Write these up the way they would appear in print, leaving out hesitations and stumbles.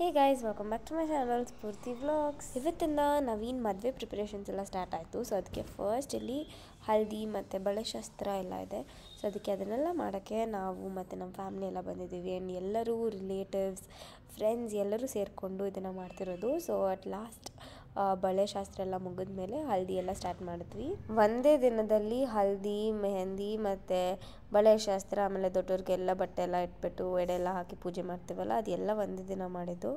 Hey guys, welcome back to my channel Spurti Vlogs. ಇವತ್ತಿಂದ ನವೀನ್ ಮದುವೆ preparations ಎಲ್ಲ start ಆಯಿತು. ಸೊ ಅದಕ್ಕೆ ಫಸ್ಟ್ ಇಲ್ಲಿ ಹಲ್ದಿ ಮತ್ತು ಬಳೆ ಶಾಸ್ತ್ರ ಎಲ್ಲ ಇದೆ. ಸೊ ಅದಕ್ಕೆ ಅದನ್ನೆಲ್ಲ ಮಾಡೋಕ್ಕೆ ನಾವು ಮತ್ತು ನಮ್ಮ ಫ್ಯಾಮಿಲಿ ಎಲ್ಲ ಬಂದಿದ್ದೀವಿ. ಆ್ಯಂಡ್ ಎಲ್ಲರೂ ರಿಲೇಟಿವ್ಸ್ ಫ್ರೆಂಡ್ಸ್ ಎಲ್ಲರೂ ಸೇರಿಕೊಂಡು ಇದನ್ನು ಮಾಡ್ತಿರೋದು. ಸೊ ಅಟ್ ಲಾಸ್ಟ್ ಬಳೆ ಶಾಸ್ತ್ರ ಎಲ್ಲ ಮುಗಿದ ಮೇಲೆ ಹಲ್ದಿ ಎಲ್ಲ ಸ್ಟಾರ್ಟ್ ಮಾಡಿದ್ವಿ. ಒಂದೇ ದಿನದಲ್ಲಿ ಹಲ್ದಿ ಮೆಹಂದಿ ಮತ್ತು ಬಳೆ ಶಾಸ್ತ್ರ ಆಮೇಲೆ ದೊಡ್ಡವ್ರಿಗೆಲ್ಲ ಬಟ್ಟೆ ಎಲ್ಲ ಇಟ್ಬಿಟ್ಟು ಎಡೆ ಎಲ್ಲ ಹಾಕಿ ಪೂಜೆ ಮಾಡ್ತೀವಲ್ಲ ಅದೆಲ್ಲ ಒಂದೇ ದಿನ ಮಾಡಿದ್ದು.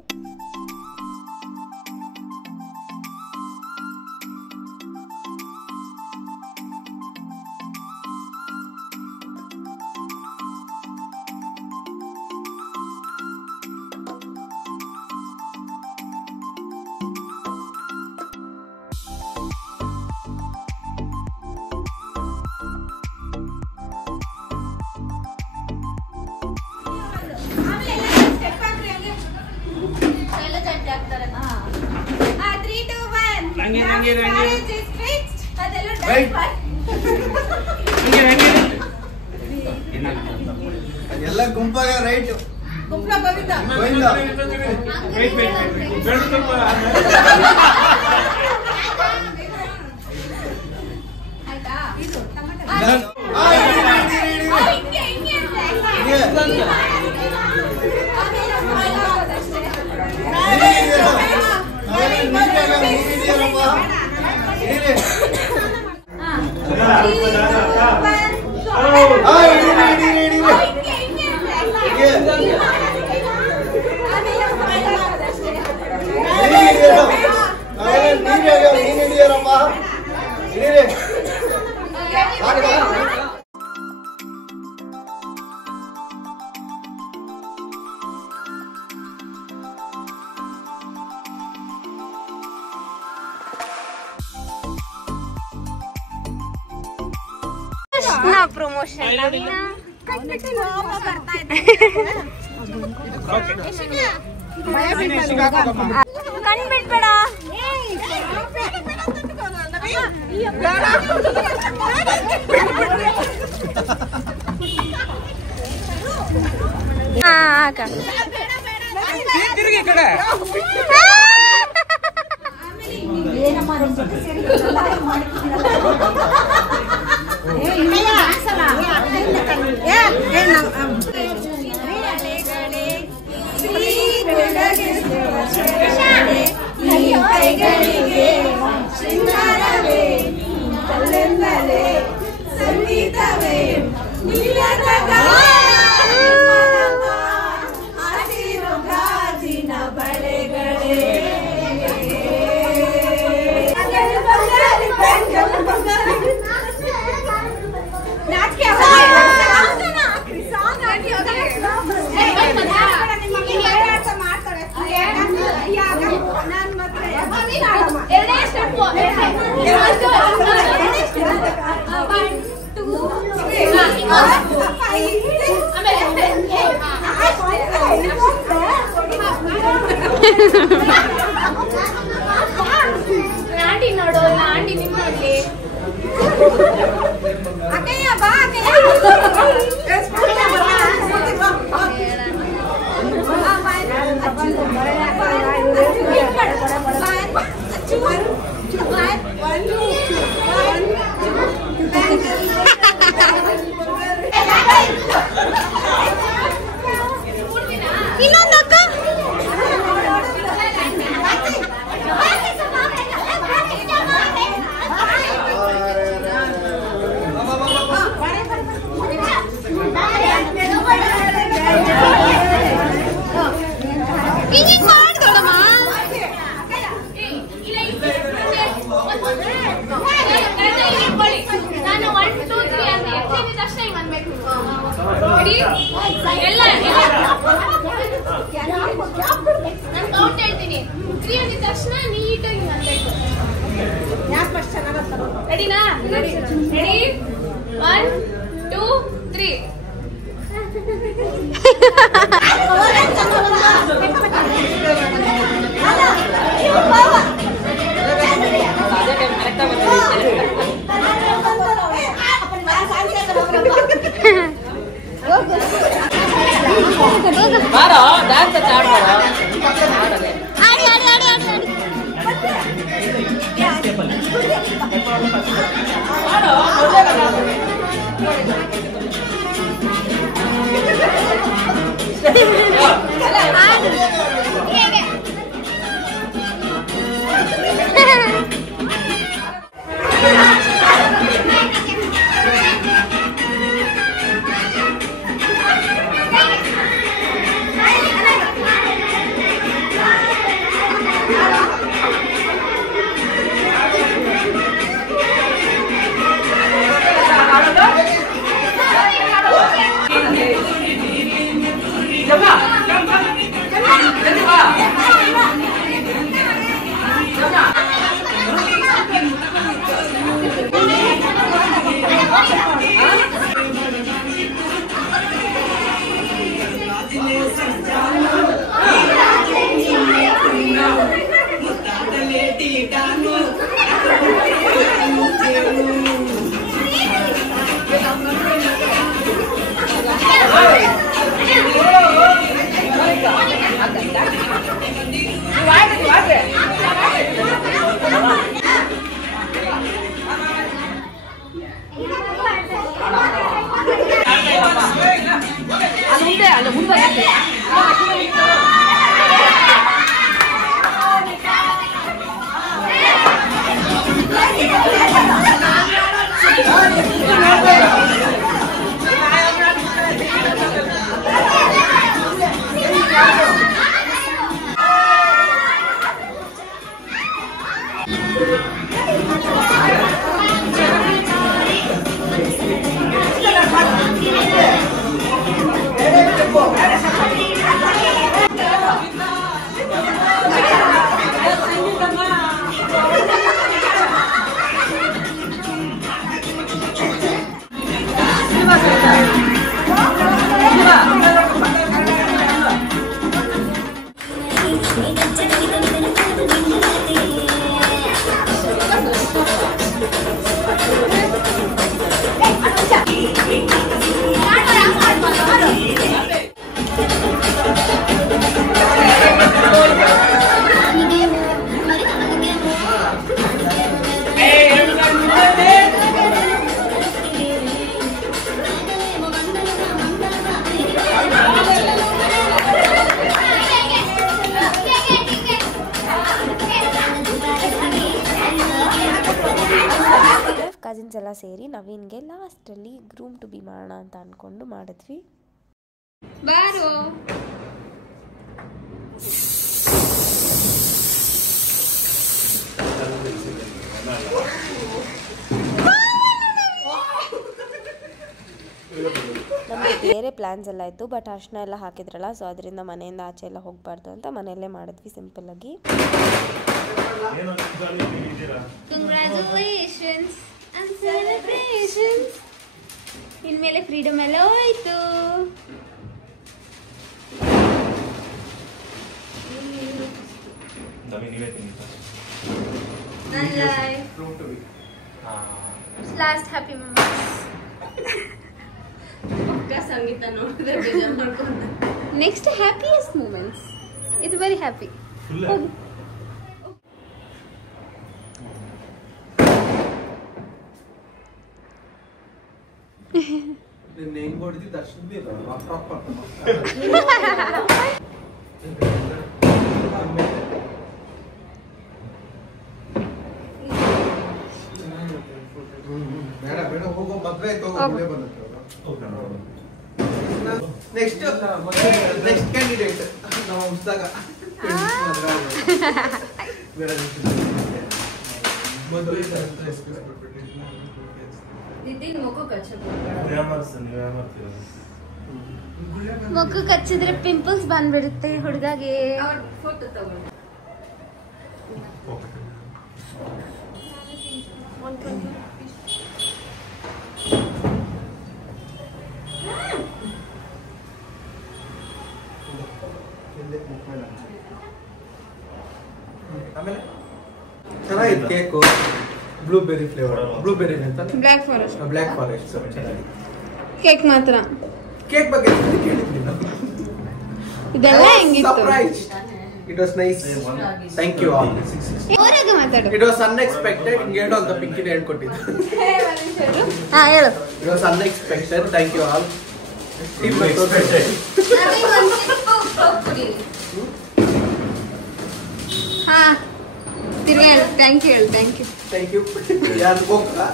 ಎಲ್ಲ ಗುಂಪಾಗ ರೈಟ್ ಗುಂಪಲ ಗೋವಿಂದ ಗೋವಿಂದ ವೇಟ್ ಆಯ್ತಾ ಪ್ರಮೋಷನ್ ಕಣ್ಬಿಟ್ಬೇಡ ತಿರುಗಿ ಕಡೆ ಆಂಟಿ ನೋಡು ಆಂಟಿ ನಿಮ್ಮ ನೋಡ್ಲಿ ಅಕ್ಕಯ್ಯ ಬಾ ನಾನು ಕೌಂಟ್ ಹೇಳ್ತೀನಿ 3 ಅಂದಿದ ತಕ್ಷಣ ನೀಟಾಗಿ ಅನ್ಬೇಕು. ರೆಡಿನಾ? ರೆಡಿ 1 2 3 Para, dance ಕಸಿನ್ಸ್ ಎಲ್ಲ ಸೇರಿ ನವೀನ್ಗೆ ಲಾಸ್ಟಲ್ಲಿ ಗ್ರೂಮ್ ಟು ಬಿ ಮಾಡೋಣ ಅಂತ ಅಂದ್ಕೊಂಡು ಮಾಡಿದ್ವಿ. ಬಾರೋ ನಮಗೆ ಬೇರೆ ಪ್ಲ್ಯಾನ್ಸ್ ಎಲ್ಲ ಇತ್ತು, ಬಟ್ ಅರ್ಶನ ಎಲ್ಲ ಹಾಕಿದ್ರಲ್ಲ, ಸೊ ಅದರಿಂದ ಮನೆಯಿಂದ ಆಚೆ ಎಲ್ಲ ಹೋಗಬಾರ್ದು ಅಂತ ಮನೆಯಲ್ಲೇ ಮಾಡಿದ್ವಿ ಸಿಂಪಲ್ಲಾಗಿ. Congratulations and celebrations. ಇನ್ಮೇಲೆ ಫ್ರೀಡಮ್ ಎಲ್ಲ ಹೋಯ್ತು. ನನ್ನ life last happy moments. Sangeetha ನೋಡಿದ್ರೆ ಬೇಜಾರು ಮಾಡ್ಕೊಂಡೆ. Next happiest moments. ಇದು ವೆರಿ ಹ್ಯಾಪಿ. ನೆಕ್ಸ್ಟ್ ಕ್ಯಾಂಡಿಡೇಟ್ ನಾವು ಹೊಸದಾಗ ಮುಖ ಕಚ್ಚಿದ್ರೆ ಪಿಂಪಲ್ಸ್ ಬಂದ್ಬಿಡುತ್ತೆ ಹುಡುಗಾಗೆ. ಫೋಟೋ ತಗೊಂಡು ಆಮೇಲೆ ಚೆನ್ನಾಗಿದೆ ಕೇಕು. ಬ್ಲೂಬೆರಿ ಫ್ಲೇವರ್, ಬ್ಲೂಬೆರಿ ಅಂತ ಬ್ಲ್ಯಾಕ್ ಫಾರೆಸ್ಟ್. ಬ್ಲ್ಯಾಕ್ ಫಾರೆಸ್ಟ್ ಚೆನ್ನಾಗಿದೆ. ಕೇಕ್ ಮಾತ್ರ. ಕೇಕ್ ಬಗ್ಗೆ ಕೇಳಿದ್ವಿ ನಾವು. ಇದೆಲ್ಲ ಹೆಂಗಿತ್ತು? Surprise. It was nice. Thank you all. ಜೋರಾಗಿ ಮಾತಾಡು. It was unexpected. ಹಿಂಗೆ ಹೇಳೋ ಅಂತ ಪಿಂಕಿನ ಹೇಳ್ಕೊಟ್ಟಿದ್ದು. ಹಾ ಹೇಳು. It was unexpected. Thank you all. ಹಾ ತಿರ್ಗಿ ಹೇಳು. ಥ್ಯಾಂಕ್ ಯು ಹೇಳು. Thank you. ಯಾರು ಹೋಗ್ತಾ?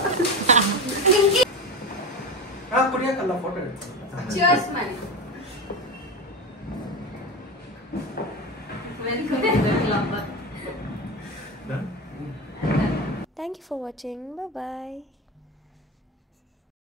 ಕುಡಿಯಕ್ಕಲ್ಲ photo Cheers, man. Thank you for watching. Bye bye.